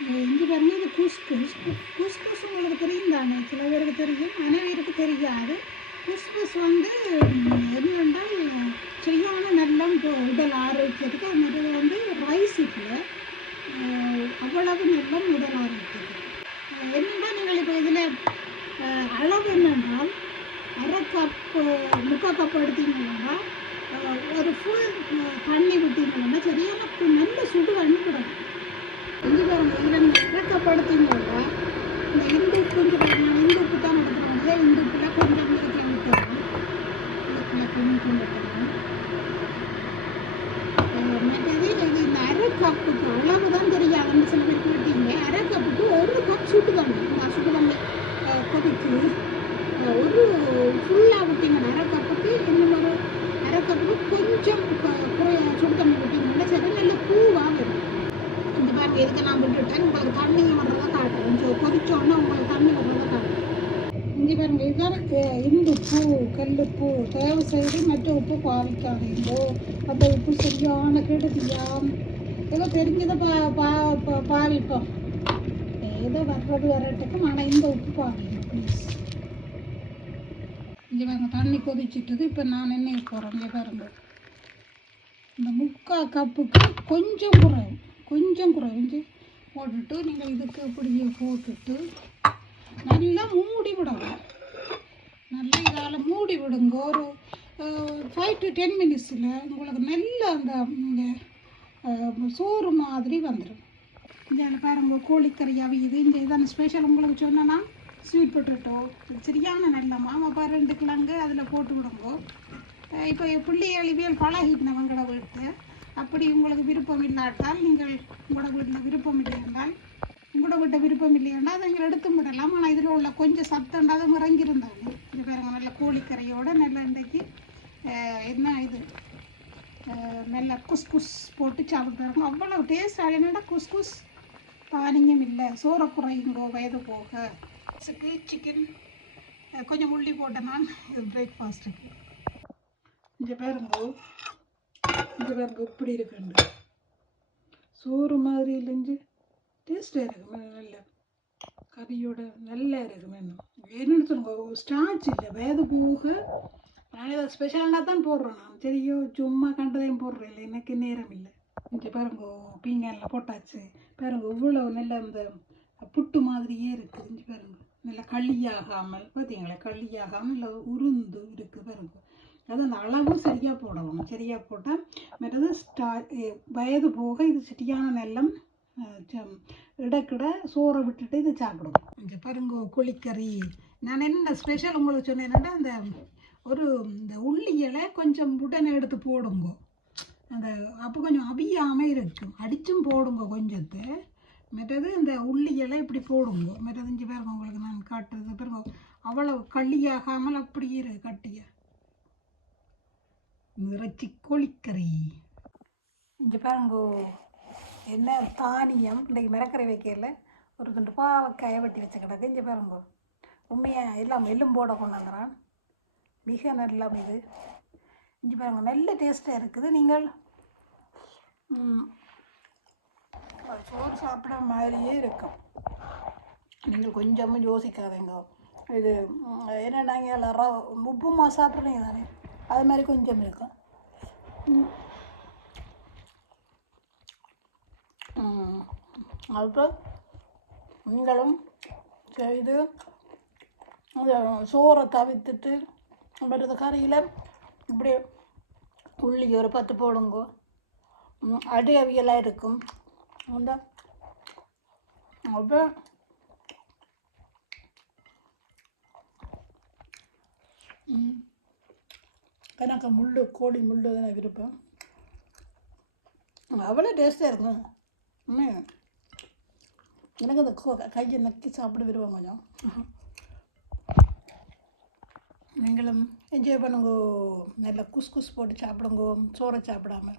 இங்கே பாருங்க இது குஸ்குஸ் குஸ்குஸ் உங்களுக்கு தெரியும் தானே? சில பேருக்கு தெரியும் அனைவருக்கு தெரியாது. குஸ்குஸ் வந்து என்னென்றால் சரியான நல்ல உடல் ஆரோக்கியத்துக்கு அது மாதிரி வந்து ரைஸ் இல்லை அவ்வளவு நல்ல உடல் ஆரோக்கியத்துக்கு. என்னென்னா நீங்கள் இப்போ இதில் அளவு என்னென்றால் அரை கப்பு முக்கால் கப் எடுத்தீங்கன்னா ஒரு ஃபுல் தண்ணி விட்டீங்கன்னா சரியான நல்ல சுடு அனுப்பிடணும் விடணும் இஞ்சி பாருங்க இதில் இறக்கப்படுத்தீங்கன்னா இந்த இந்து உப்பு இங்கே இந்து உப்பு தான் எடுத்துருவாங்க இந்து உப்புல கொஞ்சம் கொஞ்சம் ஊற்றுறோம் மற்றது இது இந்த அரை கப்புக்கு அளவு தான் தெரியாதுன்னு சில பேர் கேட்டீங்க அரை கப்புக்கு ஒரு கப் சுட்டு தண்ணி இந்த சுட்டு தண்ணி கொதிக்கு ஒரு ஃபுல்லாக விட்டீங்கன்னா அரை கப்புக்கு இன்னும் ஒரு அரை கப்புக்கு கொஞ்சம் குறைய சுடு தண்ணி விட்டீங்கன்னா சரி நல்ல பூவாக இருக்கும் எதுக்கு நான் விட்டுட்டேன் உங்களுக்கு தண்ணி வர்றதை காட்டுறேன். கொஞ்சம் கொதிச்சோன்னா உங்களுக்கு தண்ணி வர்றதை காட்டுறேன். இங்கே பாருங்க இதுதான் அஹ், இந்து பூ கல்லுப்பு தயவு செய்து மற்ற உப்பு பாவிக்காதீங்கோ. அந்த உப்பு சரியான கெடுதியாம் ஏதோ தெரிஞ்சதை பா பா பா- பாவிப்போம். ஏதோ வர்றது வரட்டுக்கும் ஆனால் இந்த உப்பு பாவிங்க ப்ளீஸ் இங்கே பாருங்க தண்ணி கொதிச்சிட்டது. இப்போ நான் என்ன போகிறேன் இங்கே பாருங்க. இந்த முக்கால் கப்புக்கு கொஞ்சம் குறையும் கொஞ்சம் குறைஞ்சி போட்டுட்டு நீங்கள் இதுக்கு இப்படியே போட்டுட்டு நல்லா மூடி விடணும். நல்லா இதால் மூடி விடுங்க. ஒரு ஃபைவ் டு டென் மினிட்ஸில் உங்களுக்கு நல்ல அந்த சோறு மாதிரி வந்துடும். இதில் பாருங்க கோழிக்கறி இது. இந்த இதான ஸ்பெஷல் உங்களுக்கு சொன்னேன்னா ஸ்வீட் பொட்டேட்டோ சரியான நல்ல மாமாப்பா ரெண்டு கிழங்கு அதில் போட்டு விடுங்க. இப்போ இப்போ பிள்ளைகள் பழகிக்கணும் பழகிக்கணவங்கள வீட்டு அப்படி உங்களுக்கு விருப்பம் இல்லாட்டால் நீங்கள் உங்களோட வீட்டில் விருப்பம் இல்லை என்றால் உங்களோட வீட்டை விருப்பம் இல்லை என்றால் அதை நீங்கள் எடுத்து விடலாம். ஆனால் இதில் உள்ள கொஞ்சம் சத்தம் அது இறங்கியிருந்தாங்க இது பாருங்க நல்ல கோழிக்கரையோட நல்ல இன்றைக்கு என்ன இது? அஹ், நல்ல குஸ்குஸ் போட்டு சாப்பிட்டு அவ்வளோ டேஸ்ட் என்னடா குஸ்குஸ்? பானிங்கும் இல்லை சோறை குறையுங்கோ வயது போக. சிக்கன் கொஞ்சம் உள்ளி போட்டேன் நான். இது பிரேக்ஃபாஸ்ட்டுக்கு இங்கே பேருங்கோ இங்கே பாருங்க இப்படி இருக்குண்டு சோறு மாதிரி இல்லைஞ்சு டேஸ்ட்டாக இருக்குமே நல்ல கறியோட நல்லா இருக்குமே வேணும்னு சொல்லுங்க ஸ்டார்ச் இல்லை வேது போக நான் இதை ஸ்பெஷலாக தான் போடுறோம் நான். சரியோ சும்மா கண்டதையும் போடுறேன் இல்லை எனக்கு நேரம் இல்லை. இங்கே பாருங்க பீங்கானில் போட்டாச்சு. பாருங்க இவ்வளோ நல்ல அந்த புட்டு மாதிரியே இருக்குது இங்கே பாருங்க நல்லா களியாகாமல் பார்த்தீங்களா களியாகாமல் நல்லா உருந்து இருக்குது பாருங்க. அது அந்த அளவும் சரியாக போடணும். சரியாக போட்டால் மற்றது ஸ்டா வயது போக இது சரியான நெல்லம் சம்- இடக்கிட சோறை விட்டுட்டு இது சாப்பிடுவோம் இங்கே பாருங்க கோழிக்கறி நான் என்ன ஸ்பெஷல் உங்களுக்கு சொன்னேன்னா அந்த ஒரு இந்த உள்ளிகளை கொஞ்சம் உடனே எடுத்து போடுங்க. அந்த அப்போ கொஞ்சம் அவியாமல் இருக்கும். அடிச்சும் போடுங்க கொஞ்சத்தை. மற்றது இந்த உள்ளிகளை இப்படி போடுங்க. மற்றது இஞ்சி பாருங்க உங்களுக்கு நான் காட்டுறது பாருங்க. அவ்வளோ கள்ளியாகாமல் அப்படியே இரு கட்டியாக இறைச்சி கோழிக்கறி. இங்கே பாருங்கோ என்ன தானியம்? இன்றைக்கி மரக்கறி வைக்கல. ஒரு துண்டு பாவக்காயை வெட்டி வச்ச கிடக்கு இங்கே பாருங்கோ. உண்மையாக எல்லாம் போட கொண்டாந்துறான். மிக நல்லா இது இங்கே பாருங்க நல்ல டேஸ்ட்டாக இருக்குது. நீங்கள் சோறு சாப்பிட மாதிரியே இருக்கும். நீங்கள் கொஞ்சமும் யோசிக்காதீங்க. இது என்ன நாங்கள் எல்லாரும் உப்புமா சாப்பிட்றீங்க தானே அது மாதிரி கொஞ்சம் இருக்கும். ம். நீங்களும் செய்து அந்த சோறை தவிர்த்துட்டு மற்றது கறியில் இப்படி உள்ளி ஒரு பத்து போடுங்க. அடி அவியலாக இருக்கும். அந்த அப்புறம் ம், எனக்கு முள் கோழி முள் தான் விருப்பம்? அவ்வளோ டேஸ்ட்டாக இருக்கும். ம் எனக்கு அந்த கோ கையை நக்கி சாப்பிட விரும்பும் கொஞ்சம். நீங்களும் என்ஜாய் பண்ணுங்க. நல்லா குஸ் குஸ் போட்டு சாப்பிடுங்க. சோறை சாப்பிடாம.